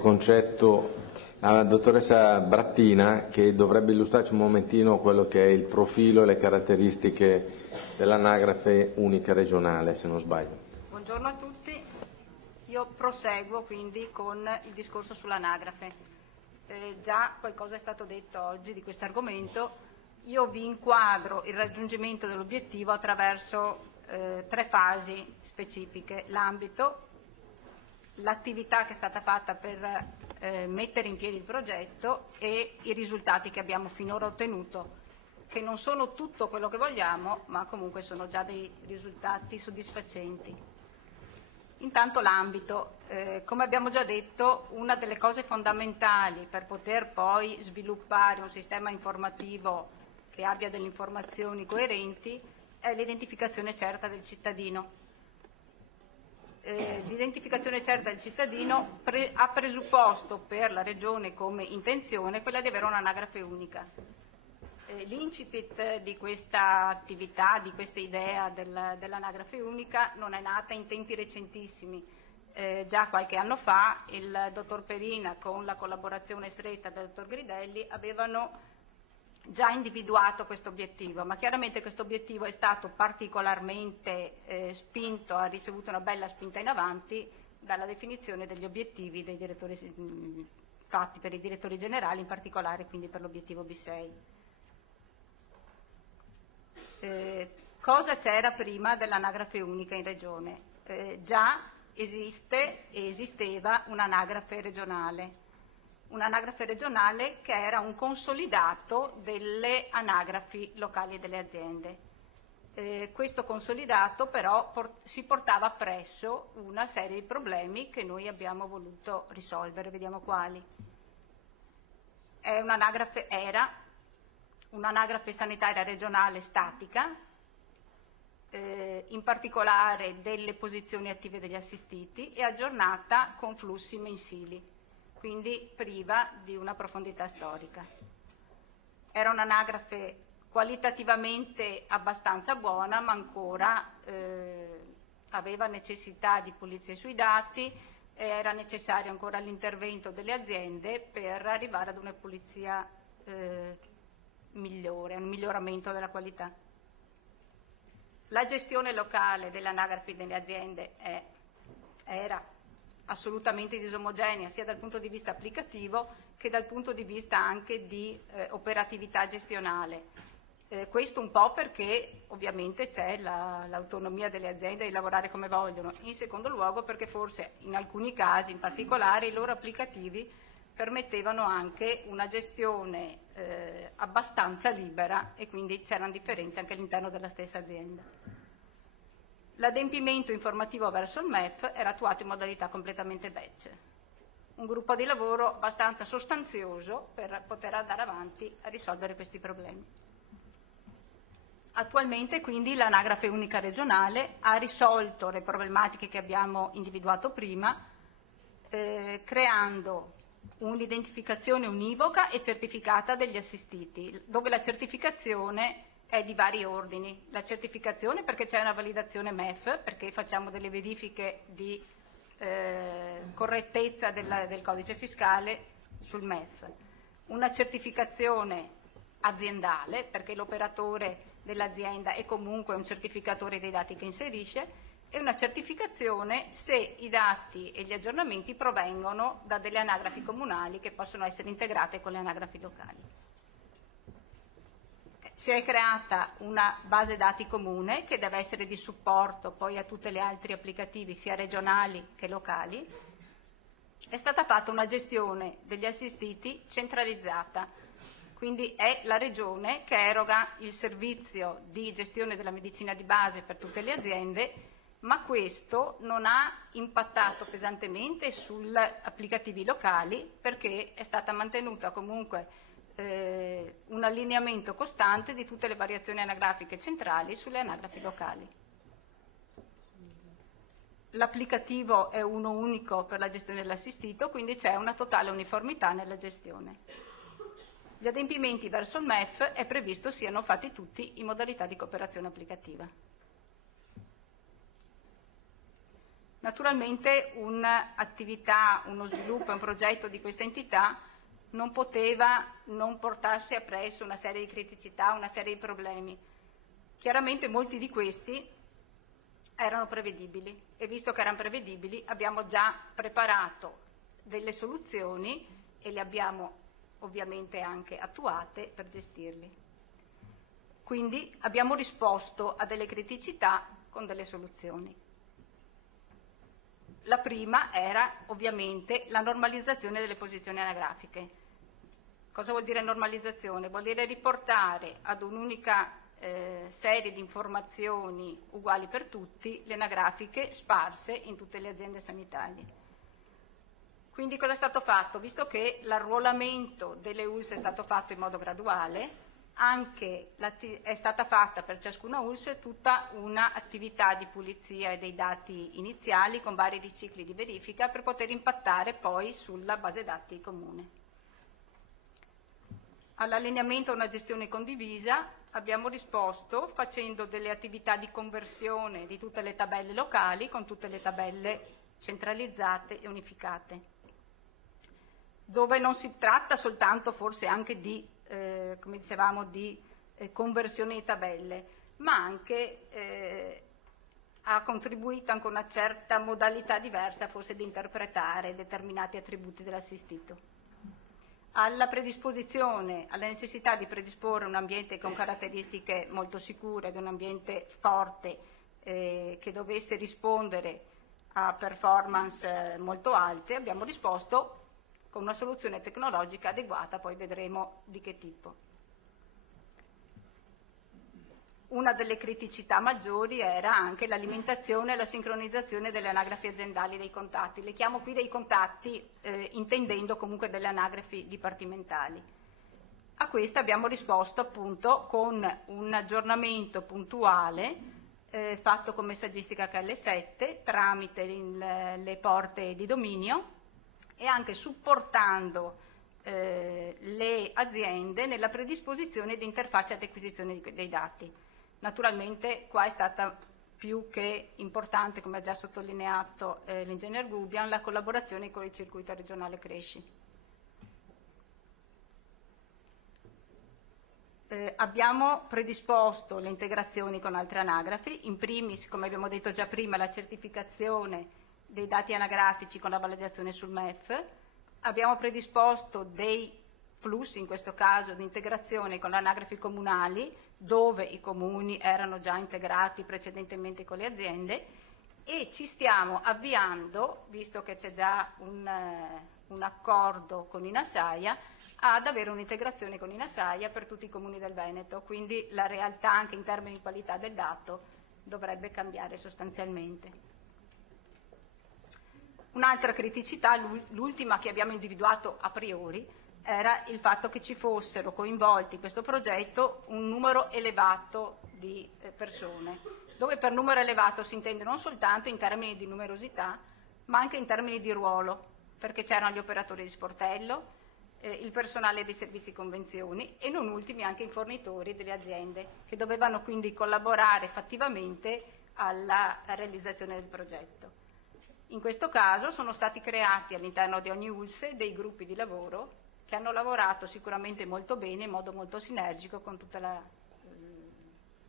Concetto alla dottoressa Brattina, che dovrebbe illustrarci un momentino quello che è il profilo e le caratteristiche dell'anagrafe unica regionale, se non sbaglio. Buongiorno a tutti, io proseguo quindi con il discorso sull'anagrafe. Già qualcosa è stato detto oggi di questo argomento. Io vi inquadro il raggiungimento dell'obiettivo attraverso 3 fasi specifiche: l'ambito, l'attività che è stata fatta per mettere in piedi il progetto e i risultati che abbiamo finora ottenuto, che non sono tutto quello che vogliamo, ma comunque sono già dei risultati soddisfacenti. Intanto l'ambito, come abbiamo già detto, una delle cose fondamentali per poter poi sviluppare un sistema informativo che abbia delle informazioni coerenti è l'identificazione certa del cittadino. L'identificazione certa del cittadino ha presupposto per la Regione come intenzione quella di avere un'anagrafe unica. L'incipit di questa attività, di questa idea dell'anagrafe unica non è nata in tempi recentissimi. Già qualche anno fa il dottor Perina, con la collaborazione stretta del dottor Gridelli, avevano già individuato questo obiettivo, ma chiaramente questo obiettivo è stato particolarmente spinto, ha ricevuto una bella spinta in avanti dalla definizione degli obiettivi dei direttori, fatti per i direttori generali, in particolare quindi per l'obiettivo B6. Cosa c'era prima dell'anagrafe unica in regione? Già esisteva un'anagrafe regionale che era un consolidato delle anagrafi locali e delle aziende. Questo consolidato però si portava appresso una serie di problemi che noi abbiamo voluto risolvere, vediamo quali. Era un'anagrafe sanitaria regionale statica, in particolare delle posizioni attive degli assistiti, e aggiornata con flussi mensili, quindi priva di una profondità storica. Era un'anagrafe qualitativamente abbastanza buona, ma ancora aveva necessità di pulizie sui dati, era necessario ancora l'intervento delle aziende per arrivare ad una pulizia migliore, un miglioramento della qualità. La gestione locale dell'anagrafe delle aziende era assolutamente disomogenea, sia dal punto di vista applicativo che dal punto di vista anche di operatività gestionale. Questo un po' perché ovviamente c'è l'autonomia delle aziende di lavorare come vogliono, in secondo luogo perché forse in alcuni casi in particolare i loro applicativi permettevano anche una gestione abbastanza libera e quindi c'erano differenze anche all'interno della stessa azienda. L'adempimento informativo verso il MEF era attuato in modalità completamente batch, un gruppo di lavoro abbastanza sostanzioso per poter andare avanti a risolvere questi problemi. Attualmente quindi l'anagrafe unica regionale ha risolto le problematiche che abbiamo individuato prima, creando un'identificazione univoca e certificata degli assistiti, dove la certificazione è di vari ordini. La certificazione perché c'è una validazione MEF, perché facciamo delle verifiche di correttezza del codice fiscale sul MEF. Una certificazione aziendale, perché l'operatore dell'azienda è comunque un certificatore dei dati che inserisce, e una certificazione se i dati e gli aggiornamenti provengono da delle anagrafi comunali che possono essere integrate con le anagrafi locali. Si è creata una base dati comune che deve essere di supporto poi a tutti gli altri applicativi sia regionali che locali. È stata fatta una gestione degli assistiti centralizzata, quindi è la Regione che eroga il servizio di gestione della medicina di base per tutte le aziende, ma questo non ha impattato pesantemente sugli applicativi locali perché è stata mantenuta comunque un allineamento costante di tutte le variazioni anagrafiche centrali sulle anagrafi locali. L'applicativo è uno unico per la gestione dell'assistito, quindi c'è una totale uniformità nella gestione. Gli adempimenti verso il MEF è previsto siano fatti tutti in modalità di cooperazione applicativa. Naturalmente un'attività, uno sviluppo, un progetto di questa entità non poteva non portarsi appresso una serie di criticità, una serie di problemi. Chiaramente molti di questi erano prevedibili e visto che erano prevedibili abbiamo già preparato delle soluzioni e le abbiamo ovviamente anche attuate per gestirli. Quindi abbiamo risposto a delle criticità con delle soluzioni. La prima era ovviamente la normalizzazione delle posizioni anagrafiche. Cosa vuol dire normalizzazione? Vuol dire riportare ad un'unica serie di informazioni uguali per tutti le anagrafiche sparse in tutte le aziende sanitarie. Quindi cosa è stato fatto? Visto che l'arruolamento delle ULSS è stato fatto in modo graduale, anche è stata fatta per ciascuna ULSS tutta un'attività di pulizia dei dati iniziali con vari ricicli di verifica per poter impattare poi sulla base dati comune. All'allineamento a una gestione condivisa abbiamo risposto facendo delle attività di conversione di tutte le tabelle locali con tutte le tabelle centralizzate e unificate, dove non si tratta soltanto forse anche di come dicevamo, di conversione di tabelle, ma anche ha contribuito anche una certa modalità diversa forse di interpretare determinati attributi dell'assistito. Alla predisposizione, alla necessità di predisporre un ambiente con caratteristiche molto sicure ed un ambiente forte che dovesse rispondere a performance molto alte, abbiamo risposto con una soluzione tecnologica adeguata, poi vedremo di che tipo. Una delle criticità maggiori era anche l'alimentazione e la sincronizzazione delle anagrafi aziendali dei contatti. Le chiamo qui dei contatti intendendo comunque delle anagrafi dipartimentali. A questa abbiamo risposto appunto con un aggiornamento puntuale fatto con messaggistica HL7 tramite le porte di dominio e anche supportando le aziende nella predisposizione di interfacce ad acquisizione dei dati. Naturalmente qua è stata più che importante, come ha già sottolineato l'ingegner Gubian, la collaborazione con il circuito regionale Cresci. Abbiamo predisposto le integrazioni con altre anagrafi, in primis, come abbiamo detto già prima, la certificazione dei dati anagrafici con la validazione sul MEF, abbiamo predisposto dei flussi, in questo caso di integrazione con le anagrafi comunali, dove i comuni erano già integrati precedentemente con le aziende, e ci stiamo avviando, visto che c'è già un accordo con Inasaia, ad avere un'integrazione con Inasaia per tutti i comuni del Veneto, quindi la realtà anche in termini di qualità del dato dovrebbe cambiare sostanzialmente. Un'altra criticità, l'ultima che abbiamo individuato a priori, era il fatto che ci fossero coinvolti in questo progetto un numero elevato di persone, dove per numero elevato si intende non soltanto in termini di numerosità, ma anche in termini di ruolo, perché c'erano gli operatori di sportello, il personale dei servizi convenzioni e non ultimi anche i fornitori delle aziende, che dovevano quindi collaborare fattivamente alla realizzazione del progetto. In questo caso sono stati creati all'interno di ogni ULSS dei gruppi di lavoro che hanno lavorato sicuramente molto bene, in modo molto sinergico con tutti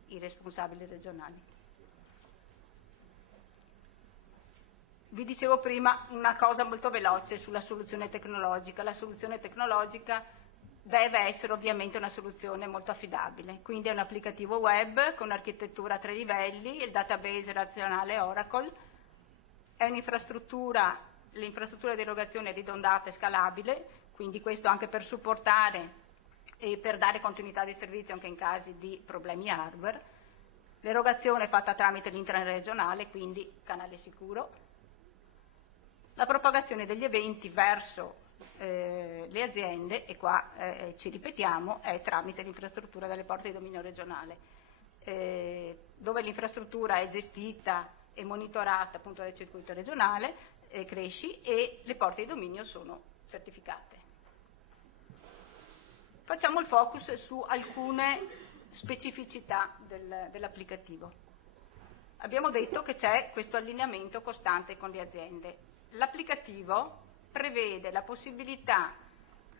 i responsabili regionali. Vi dicevo prima una cosa molto veloce sulla soluzione tecnologica. La soluzione tecnologica deve essere ovviamente una soluzione molto affidabile, quindi è un applicativo web con architettura a 3 livelli, il database relazionale Oracle, è un'infrastruttura, l'infrastruttura di erogazione è ridondata e scalabile, quindi questo anche per supportare e per dare continuità di servizio anche in casi di problemi hardware. L'erogazione è fatta tramite l'intranet regionale, quindi canale sicuro. La propagazione degli eventi verso le aziende, e qua ci ripetiamo, è tramite l'infrastruttura delle porte di dominio regionale, dove l'infrastruttura è gestita e monitorata appunto dal circuito regionale, Cresci, e le porte di dominio sono certificate. Facciamo il focus su alcune specificità dell'applicativo. Abbiamo detto che c'è questo allineamento costante con le aziende. L'applicativo prevede la possibilità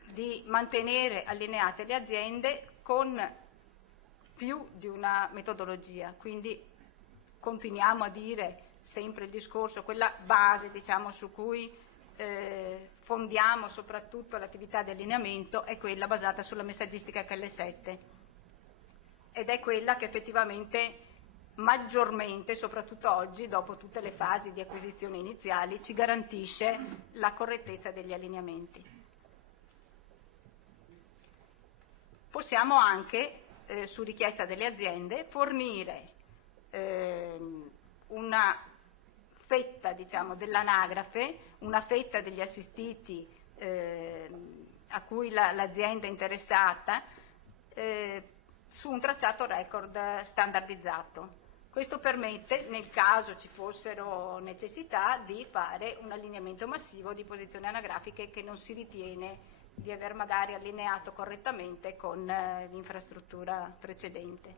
di mantenere allineate le aziende con più di una metodologia, quindi continuiamo a dire sempre il discorso, quella base diciamo su cui fondiamo soprattutto l'attività di allineamento è quella basata sulla messaggistica HL7 ed è quella che effettivamente maggiormente, soprattutto oggi, dopo tutte le fasi di acquisizione iniziali, ci garantisce la correttezza degli allineamenti. Possiamo anche, su richiesta delle aziende, fornire una fetta diciamo, dell'anagrafe, una fetta degli assistiti a cui l'azienda è interessata su un tracciato record standardizzato. Questo permette, nel caso ci fossero necessità, di fare un allineamento massivo di posizioni anagrafiche che non si ritiene di aver magari allineato correttamente con l'infrastruttura precedente.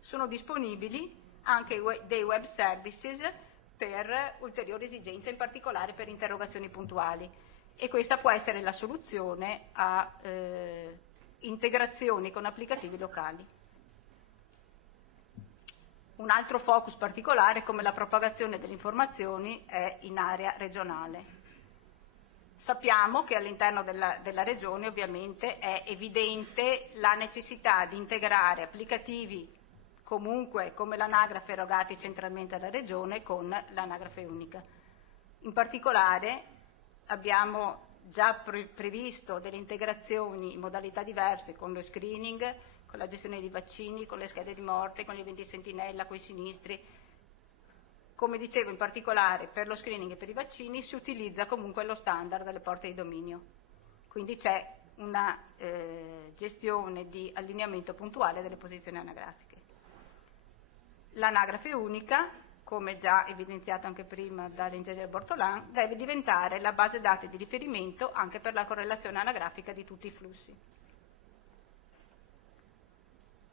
Sono disponibili anche dei web services per ulteriori esigenze, in particolare per interrogazioni puntuali, e questa può essere la soluzione a integrazioni con applicativi locali. Un altro focus particolare, come la propagazione delle informazioni, è in area regionale. Sappiamo che all'interno della regione ovviamente è evidente la necessità di integrare applicativi comunque come l'anagrafe erogati centralmente alla regione con l'anagrafe unica. In particolare abbiamo già previsto delle integrazioni in modalità diverse con lo screening, con la gestione dei vaccini, con le schede di morte, con gli eventi sentinella, con i sinistri. Come dicevo, in particolare per lo screening e per i vaccini si utilizza comunque lo standard delle porte di dominio. Quindi c'è una gestione di allineamento puntuale delle posizioni anagrafiche. L'anagrafe unica, come già evidenziato anche prima dall'ingegnere Bortolan, deve diventare la base dati di riferimento anche per la correlazione anagrafica di tutti i flussi.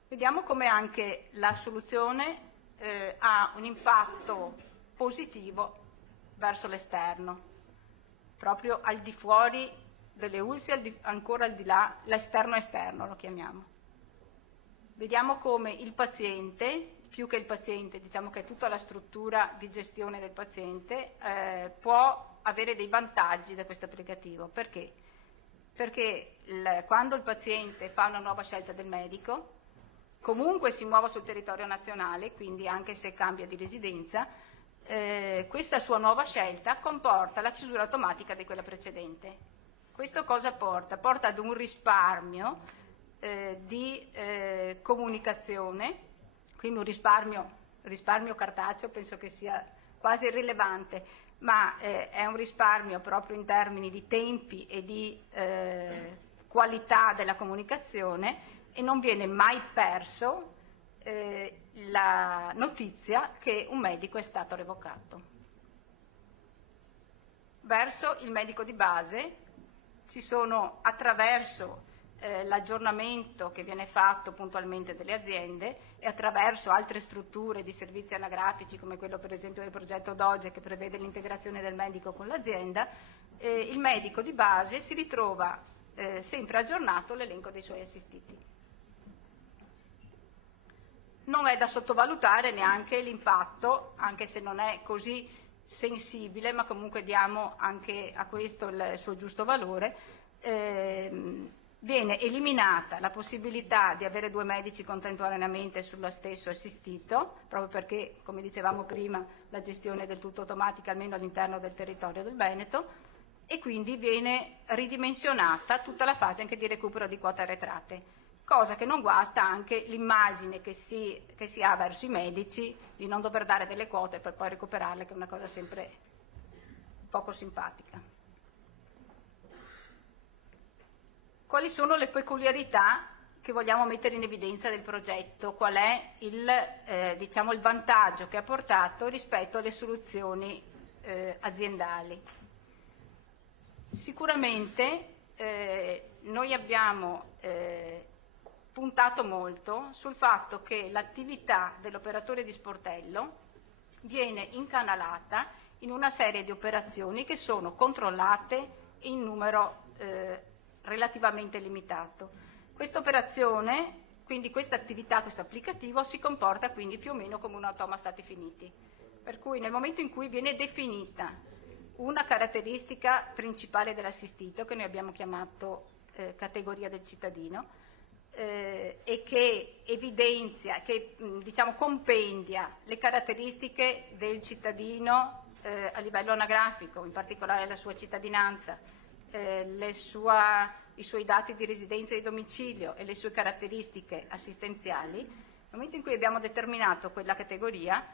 Vediamo come anche la soluzione ha un impatto positivo verso l'esterno, proprio al di fuori delle ULSI, ancora al di là, l'esterno-esterno lo chiamiamo. Vediamo come il paziente, più che il paziente, diciamo che è tutta la struttura di gestione del paziente, può avere dei vantaggi da questo applicativo. Perché? Perché quando il paziente fa una nuova scelta del medico, comunque si muova sul territorio nazionale, quindi anche se cambia di residenza, questa sua nuova scelta comporta la chiusura automatica di quella precedente. Questo cosa porta? Porta ad un risparmio di comunicazione, quindi un risparmio cartaceo, penso che sia quasi irrilevante, ma è un risparmio proprio in termini di tempi e di qualità della comunicazione, e non viene mai perso la notizia che un medico è stato revocato. Verso il medico di base ci sono, attraverso l'aggiornamento che viene fatto puntualmente dalle aziende e attraverso altre strutture di servizi anagrafici come quello per esempio del progetto DOGE che prevede l'integrazione del medico con l'azienda, il medico di base si ritrova sempre aggiornato l'elenco dei suoi assistiti. Non è da sottovalutare neanche l'impatto, anche se non è così sensibile, ma comunque diamo anche a questo il suo giusto valore. Viene eliminata la possibilità di avere 2 medici contemporaneamente sullo stesso assistito, proprio perché, come dicevamo prima, la gestione è del tutto automatica, almeno all'interno del territorio del Veneto, e quindi viene ridimensionata tutta la fase anche di recupero di quote arretrate. Cosa che non guasta anche l'immagine che si ha verso i medici di non dover dare delle quote per poi recuperarle, che è una cosa sempre poco simpatica. Quali sono le peculiarità che vogliamo mettere in evidenza del progetto? Qual è il vantaggio che ha portato rispetto alle soluzioni aziendali? Sicuramente noi abbiamo puntato molto sul fatto che l'attività dell'operatore di sportello viene incanalata in una serie di operazioni che sono controllate in numero relativamente limitato. Questa operazione, quindi questa attività, questo applicativo, si comporta quindi più o meno come un automa stati finiti. Per cui nel momento in cui viene definita una caratteristica principale dell'assistito, che noi abbiamo chiamato categoria del cittadino, e che evidenzia, che diciamo compendia le caratteristiche del cittadino a livello anagrafico, in particolare la sua cittadinanza, i suoi dati di residenza e di domicilio e le sue caratteristiche assistenziali. Nel momento in cui abbiamo determinato quella categoria,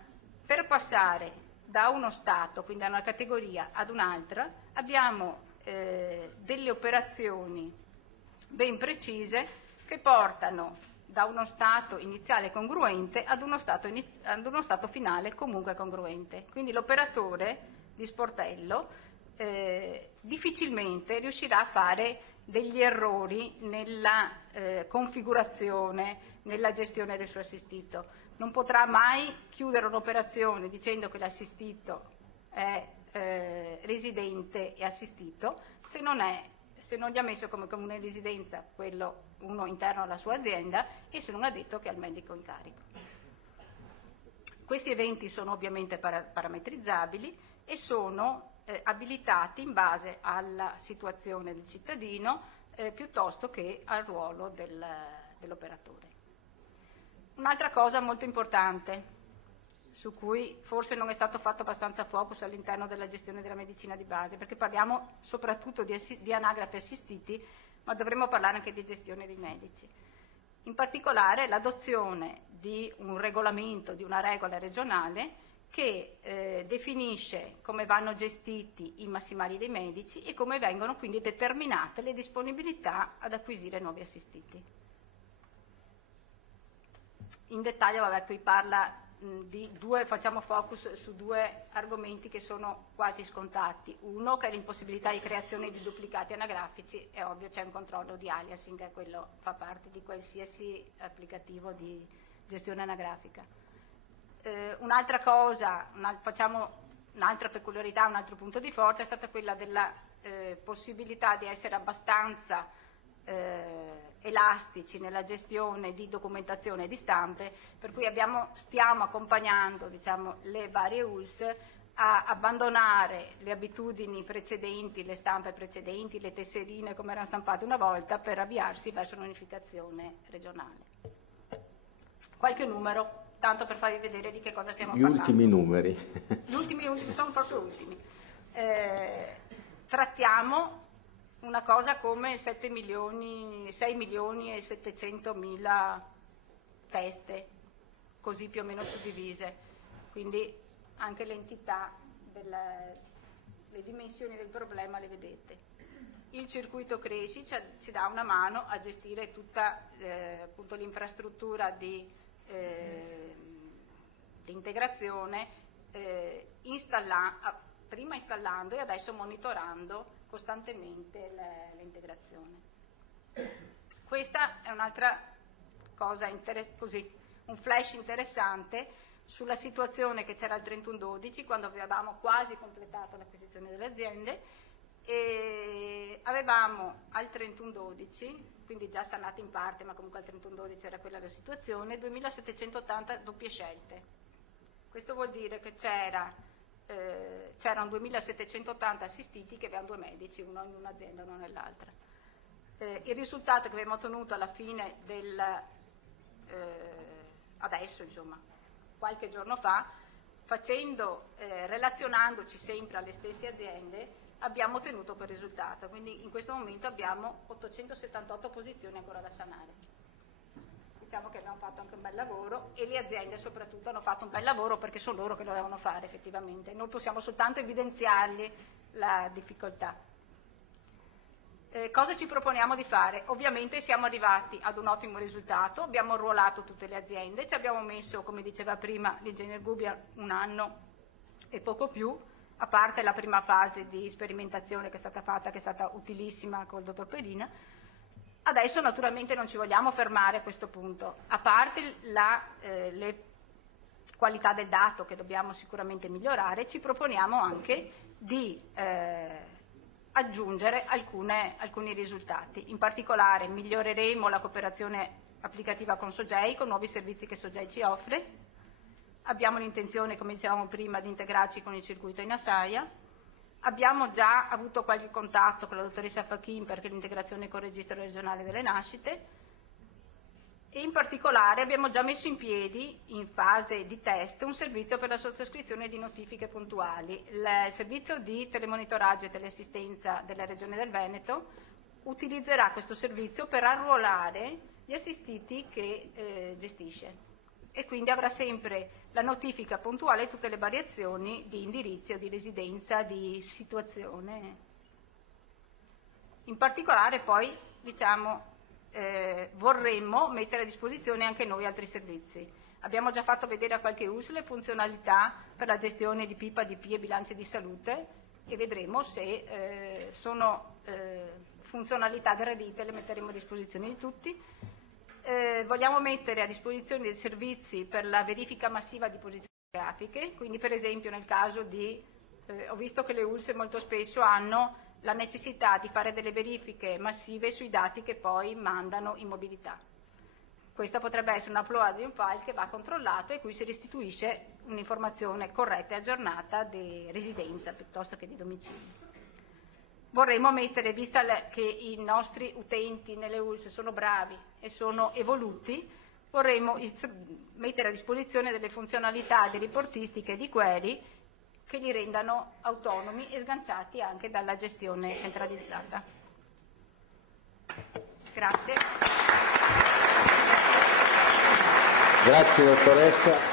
per passare da uno stato, quindi da una categoria ad un'altra, abbiamo delle operazioni ben precise che portano da uno stato iniziale congruente ad uno stato finale comunque congruente. Quindi l'operatore di sportello difficilmente riuscirà a fare degli errori nella configurazione, nella gestione del suo assistito. Non potrà mai chiudere un'operazione dicendo che l'assistito è residente e assistito se non gli ha messo come comune residenza uno interno alla sua azienda e se non ha detto che ha il medico in carico. Questi eventi sono ovviamente parametrizzabili e sono abilitati in base alla situazione del cittadino piuttosto che al ruolo dell'operatore. Un'altra cosa molto importante, su cui forse non è stato fatto abbastanza focus all'interno della gestione della medicina di base, perché parliamo soprattutto di anagrafi assistiti, ma dovremmo parlare anche di gestione dei medici. In particolare l'adozione di un regolamento, di una regola regionale che definisce come vanno gestiti i massimali dei medici e come vengono quindi determinate le disponibilità ad acquisire nuovi assistiti. In dettaglio, qui parla facciamo focus su due argomenti che sono quasi scontati. Uno, che è l'impossibilità di creazione di duplicati anagrafici, è ovvio, c'è un controllo di aliasing, quello fa parte di qualsiasi applicativo di gestione anagrafica. Un'altra cosa, facciamo un'altra peculiarità, un altro punto di forza è stata quella della possibilità di essere abbastanza elastici nella gestione di documentazione e di stampe, per cui stiamo accompagnando le varie ULS a abbandonare le abitudini precedenti, le stampe precedenti, le tesserine come erano stampate una volta, per avviarsi verso un'unificazione regionale. Qualche numero, tanto per farvi vedere di che cosa stiamo parlando. Gli ultimi numeri. Gli ultimi sono proprio ultimi. Trattiamo una cosa come 6 milioni e 700 mila teste, così più o meno suddivise, quindi anche l'entità, le dimensioni del problema le vedete. Il circuito Cresci ci dà una mano a gestire tutta appunto l'infrastruttura di integrazione, prima installando e adesso monitorando costantemente l'integrazione. Questa è un'altra cosa, un flash interessante sulla situazione che c'era al 31/12, quando avevamo quasi completato l'acquisizione delle aziende, e avevamo al 31/12, quindi già sanate in parte, ma comunque al 31/12 era quella la situazione, 2780 doppie scelte. Questo vuol dire che c'erano 2780 assistiti che avevano 2 medici, uno in un'azienda e uno nell'altra. Il risultato che abbiamo ottenuto alla fine adesso, insomma, qualche giorno fa, relazionandoci sempre alle stesse aziende, abbiamo ottenuto quel risultato. Quindi in questo momento abbiamo 878 posizioni ancora da sanare. Diciamo che abbiamo fatto anche un bel lavoro e le aziende soprattutto hanno fatto un bel lavoro, perché sono loro che lo devono fare effettivamente. Noi possiamo soltanto evidenziargli la difficoltà. Cosa ci proponiamo di fare? Ovviamente siamo arrivati ad un ottimo risultato, abbiamo arruolato tutte le aziende, ci abbiamo messo, come diceva prima l'ingegner Gubbia, 1 anno e poco più a parte la prima fase di sperimentazione che è stata fatta, che è stata utilissima col dottor Perina. Adesso naturalmente non ci vogliamo fermare a questo punto, a parte le qualità del dato che dobbiamo sicuramente migliorare, ci proponiamo anche di aggiungere alcuni risultati. In particolare miglioreremo la cooperazione applicativa con SOGEI, con nuovi servizi che SOGEI ci offre. Abbiamo l'intenzione, come dicevamo prima, di integrarci con il circuito in Assaia. Abbiamo già avuto qualche contatto con la dottoressa Fachin perché l'integrazione col registro regionale delle nascite, e in particolare abbiamo già messo in piedi, in fase di test, un servizio per la sottoscrizione di notifiche puntuali. Il servizio di telemonitoraggio e teleassistenza della Regione del Veneto utilizzerà questo servizio per arruolare gli assistiti che gestisce, e quindi avrà sempre la notifica puntuale di tutte le variazioni di indirizzo, di residenza, di situazione. In particolare poi vorremmo mettere a disposizione anche noi altri servizi. Abbiamo già fatto vedere a qualche uso le funzionalità per la gestione di PIP, ADP e bilanci di salute, e vedremo se sono funzionalità gradite, le metteremo a disposizione di tutti. Vogliamo mettere a disposizione dei servizi per la verifica massiva di posizioni grafiche, quindi per esempio nel caso di, ho visto che le ULSE molto spesso hanno la necessità di fare delle verifiche massive sui dati che poi mandano in mobilità. Questa potrebbe essere un upload di un file che va controllato e cui si restituisce un'informazione corretta e aggiornata di residenza piuttosto che di domicilio. Vorremmo mettere, vista che i nostri utenti nelle ULSE sono bravi e sono evoluti, vorremmo mettere a disposizione delle funzionalità di riportistica e di query che li rendano autonomi e sganciati anche dalla gestione centralizzata. Grazie. Grazie dottoressa.